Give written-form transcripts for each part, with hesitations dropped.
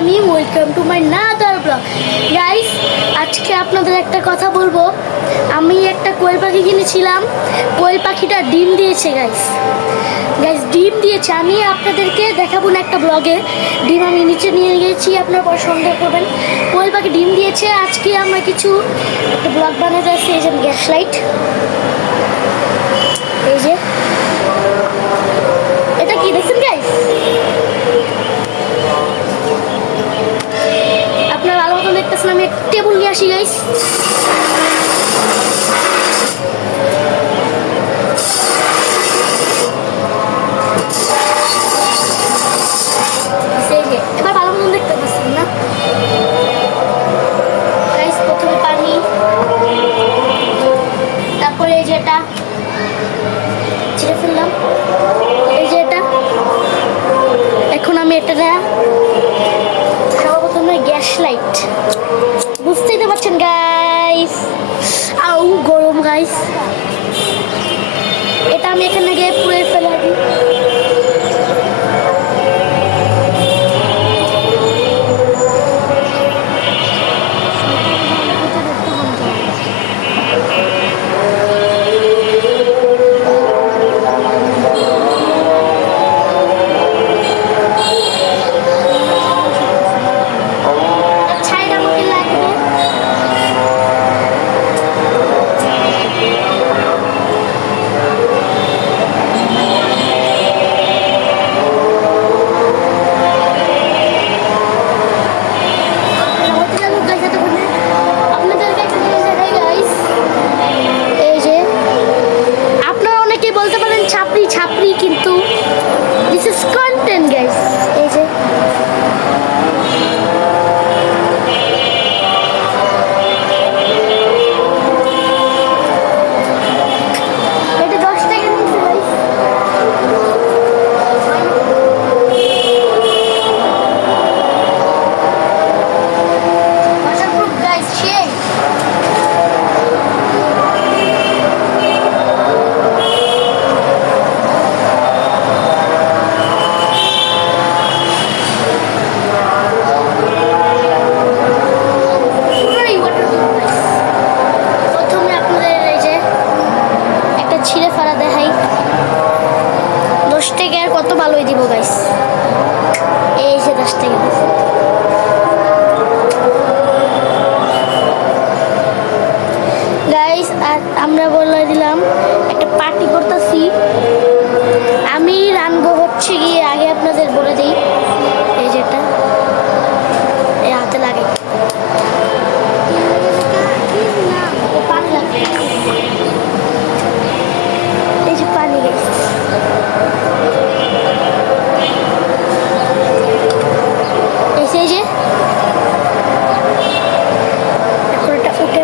আমি welcome to my another blog. Guys, আজকে আপনাদের একটা কথা বলবো। আমি একটা কোয়েল পাখি কিনেছিলাম, কোয়েল পাখিটা ডিম দিয়েছে। গাইস ডিম দিয়েছে। আমি আপনাদেরকে দেখাবো না একটা ব্লগে। ডিম আমি নিচে নিয়ে গেছি, আপনারা পরে সন্দেহ করবেন। কোয়েল পাখি ডিম দিয়েছে। আজকে আমরা কিছু একটা ব্লগ বানাতে আসছি। এই যে গ্যাস লাইট, এই যে এটা কি দেখছেন গাইস? আপনার ভালো মতন দেখতেছেন। আমি একটা টেবিল নিয়ে আসি গাইস। এবার ভালো মতন দেখতে পাচ্ছেন না গাইস? প্রথমে পানি, তারপরে এই যে এটা ছিঁড়ে ফেললাম, এই যে এটা। এখন আমি এটা সর্বপ্রথমে গ্যাস লাইট, বুঝতেই তো পারছেন গাইস। আউ গরম গাইস। এটা আমি এখানে গিয়ে পুড়ে ফেলে দিই। ছাপরি, কিন্তু দিস ইজ কন্টেন্ট গাইস। এই যে এটা 10 টাকা নিয়েছে গাইস। ওয়াটারপ্রুফ গাইস, সেই ছিঁড়ে ফেলা দেখাই। 10 টাকার কত ভালোই দিব গাইস। এই যে 10 টাকা গাইস। আর আমরা বলে দিলাম একটা পার্টি করতেছি। আমি রানবো হচ্ছে গিয়ে, আগে আপনাদের বলে দিই, এই যেটা এই হাতে লাগে পানি লাগবে। এই যে পানি গাইস, এই যে এখন এটা উঠে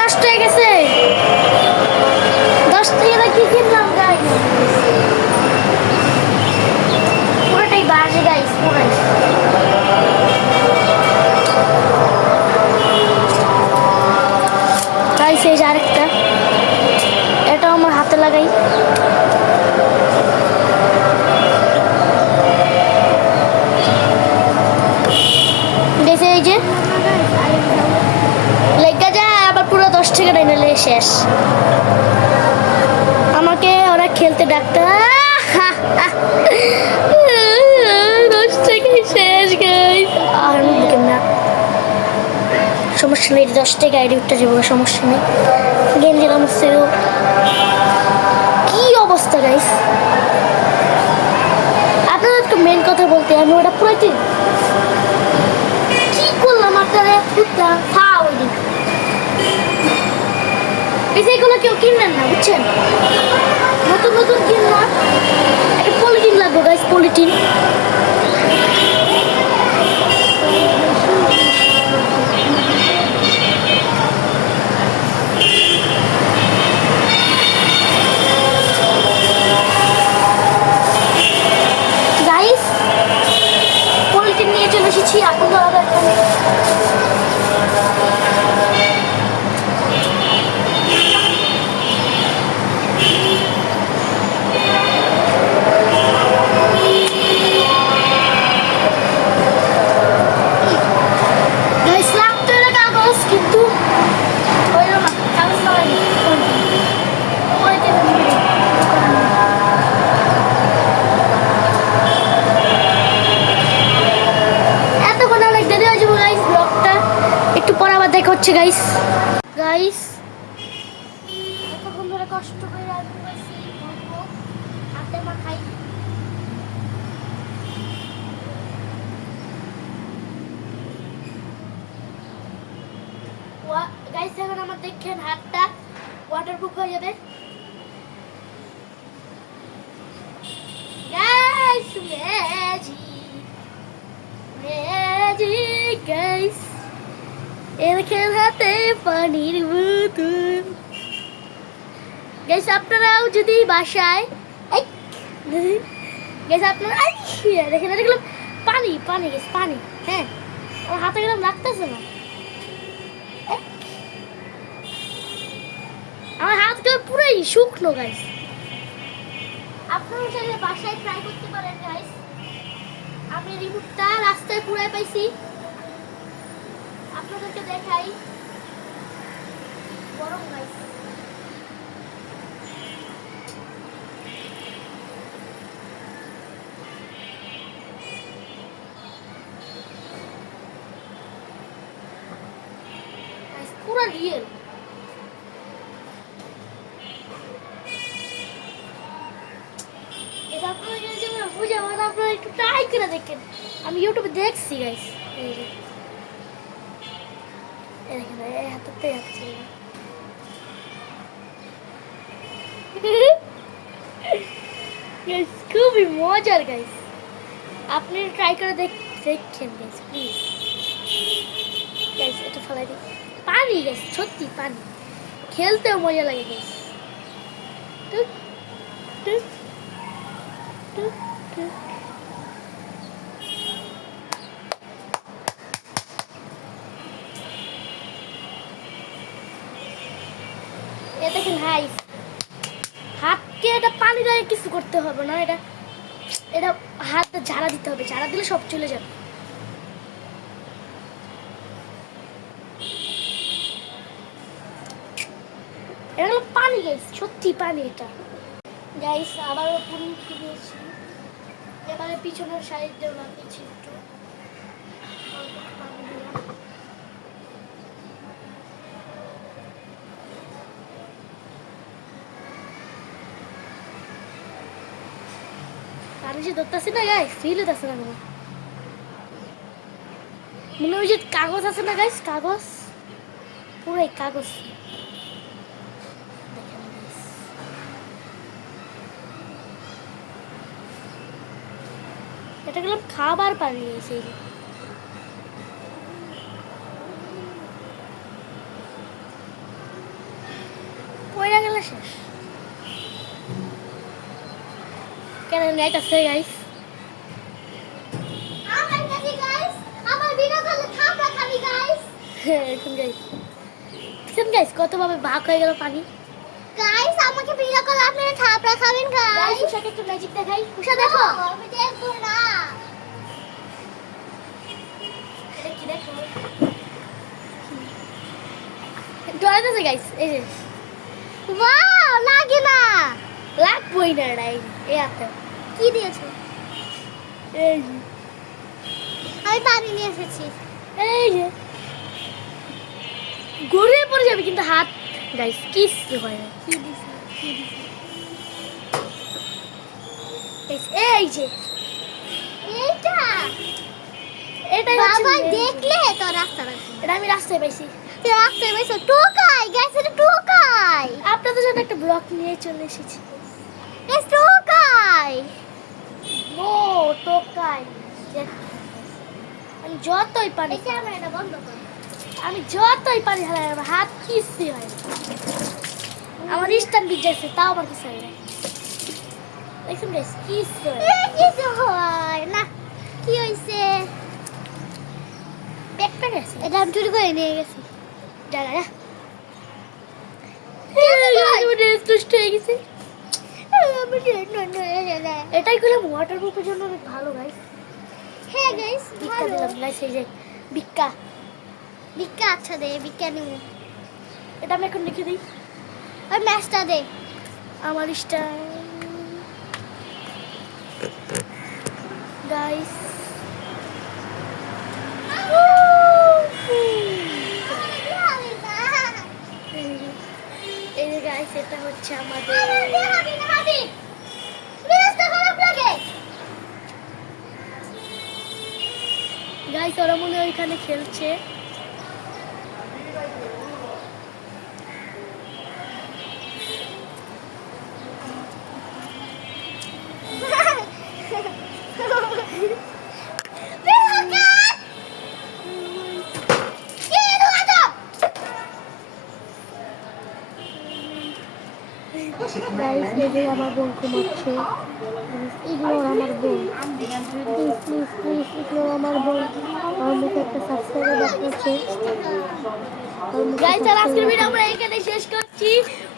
নষ্ট হয়ে গেছে। 10 টাকা কি কিনলাম গাইস? পুরোটাই বাজে গাইস, পুরোটাই। গাইস এই যে আরেকটা, এটাও আমার হাতে লাগাই। এই যে লেগা যায় আবার, পুরো 10 টাকা নিলে শেষ। আমাকে ওরা খেলতে ডাকতে 10 টাকায় শেষ গাইস। আর না সমস্যা নেই, 10 টাকা আইডি উঠতে যাবো, সমস্যা নেই। গেঞ্জির অবস্থায় কি অবস্থা গাইস। আপনাদের একটু মেন কথা বলতে, আমি ওটা পুরাইতে কি করলাম আপনারা এগুলো কেউ কিনবেন না, বুঝছেন? নতুন নতুন কিনলাম, একটা পলিথিন লাগবে গাইস, পলিথিন। গাইস পলিথিন নিয়ে চলে এসেছি। এখন করছে গাইস। গাইস এতক্ষণ ধরে কষ্ট করে রাখতে পারছি, হাতে মাখাই। গাইস এখন আমার দেখেন হাতটা ওয়াটারপ্রুফ হয়ে যাবে। গাইস ম্যাজিক গাইস, এরকম হাতে পানির বোতল। গাইস আপনারাও যদি বাসায় গাইস আপনারা দেখেন এটা গেলাম পানি পানি গাইস পানি। হ্যাঁ আমার হাতে গেলাম লাগতেছে না, আমার হাত গেলাম পুরাই শুকনো গাইস। আপনারা চাইলে বাসায় ট্রাই করতে পারেন গাইস। আমি রিমোটটা রাস্তায় পুরাই পাইছি, আপনাদেরকে দেখাই। গরম গাইস, পুরো রিয়েল। এটা আপনারা যদি বুঝে মানে আপনারা একটু ট্রাই করে দেখেন। আমি ইউটিউবে দেখছি গাইস। এই যে দেখেন এই হাতটাই আছে গাইস, খুবই মজার গাইস। আপনি ট্রাই করে দেখেন গাইস প্লিজ। গাইস এটা ফেলাই দিই, পানি গাইস সত্যি পানি, খেলতেও মজা লাগে গাইস। টুক টুক টুক টুক। এ দেখেন গাইস, হাতকে এটা পানি দিয়ে কিছু করতে হবে না, এটা এটা হাতটা ঝাড়া দিতে হবে, ঝাড়া দিলে সব চলে যাবে। এটা হলো পানি গাইস, সত্যি পানি এটা গাইস। আবারও পুরি কিনেছি, এবারে পিছনের সাইড দিয়ে লাগিয়েছি একটু পানি দিলাম। পানি যে ধরতেছে না গাইস, ফিল হতেছে না কোনো, মনে হয় যে কাগজ আছে না গাইস, কাগজ পুরাই কাগজ। এটা গেলাম খাবার পানি সেই পয়রা গেলে শেষ। কেন নেট আছে গাইস, আমার কাছে গাইস, আমার ভিডিও কলে থাপড়া খাবি গাইস। এখন গাইস দেখেন গাইস কত ভাবে ভাগ হয়ে গেল পানি। গাইস আমাকে ভিডিও কল আপনারা থাপড়া খাবেন গাইস। উষাকে একটু ম্যাজিক দেখাই, উষা দেখো। আমি দেখবো না, এটা কি দেখো ডরাইতেছে গাইস। এই যে ওয়াও, লাগে না, লাগবই না রাই। এই হাতে কি দিয়েছো? এই আমি পানি নিয়ে এসেছি। এই যে গড়িয়ে পড়ে যাবে কিন্তু হাত গাইস কিচ্ছু হয় না। কি দিছে কি দিছে গাইস, এই যে এইটা এটা বাবা দেখলে তো রাস্তা পাইছি, এটা আমি রাস্তায় পাইছি। তুই রাস্তায় পাইছো? টোকাই গাইস, এটা টোকাই। আপনাদের জন্য একটা ব্লগ নিয়ে চলে এসেছি গাইস। টোকাই নো টোকাই। আমি যতই পানি, এই ক্যামেরাটা বন্ধ কর, আমি যতই পানি হারাই আমার হাত কিচ্ছু হয় না। আমার স্ট্যান্ড বিট যাচ্ছে তাও আমার কিছু হয় না। দেখুন গাইস কিচ্ছু হয় না। কি হয়েছে? ব্যাকপ্যাক আছে, এটা আমি চুরি করে নিয়ে গেছি। জায়গা যা এটাই করলাম ওয়াটারপ্রুফের জন্য অনেক ভালো গাইস। হ্যাঁ গাইস ভিক্ষা দিলাম গাইস, এই যে ভিক্ষা ভিক্ষা। আচ্ছা দে ভিক্ষা নিব, এটা আমি এখন লিখে দিই। আর ম্যাচটা দে আমার স্টার গাইস। গাইস ওরা মনে হয় ওইখানে খেলছে। গাইস এই যে আমার বোন ঘুমাচ্ছে, ইগনোর আমার বোন, প্লিজ প্লিজ প্লিজ ইগনোর আমার বোন। আমার মুখে একটা সাবস্ক্রাইবার দেখাচ্ছে। গাইস আর আজকের ভিডিও আমরা এখানে শেষ করছি।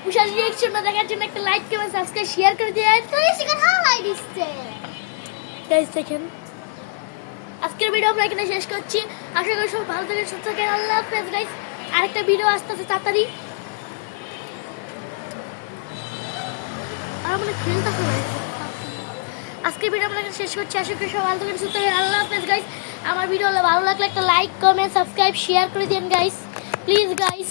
উষার রিঅ্যাকশনটা দেখার জন্য একটা লাইক কমেন্ট সাবস্ক্রাইব শেয়ার করে দিন। তো এসে হাওয়াই দিচ্ছে গাইস দেখেন। আজকের ভিডিও আমরা এখানে শেষ করছি। আশা করি সব ভালো থাকেন, সুস্থ থাকেন। আল্লাহ হাফেজ গাইস। আরেকটা ভিডিও আসতেছে তাড়াতাড়ি। আর আমরা খেলতেছি না। আজকের ভিডিও আমরা এখানে শেষ করছি। আশা করি সব ভালো থাকেন, সুস্থ থাকেন। আল্লাহ হাফেজ গাইস। আমার ভিডিও ভালো লাগলে একটা লাইক কমেন্ট সাবস্ক্রাইব শেয়ার করে দিন গাইস, প্লিজ গাইস।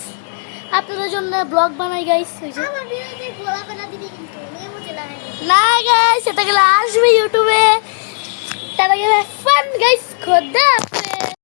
আপনাদের জন্য ব্লগ বানাই গাইস। আমার ভিডিওতে ব্লগ বানা দিবি কিন্তু মেমোতে লাগাই না গাইস, এটা গেলে আসবে ইউটিউবে। তারা গেলে ফান গাইস। খোদা হাফেজ।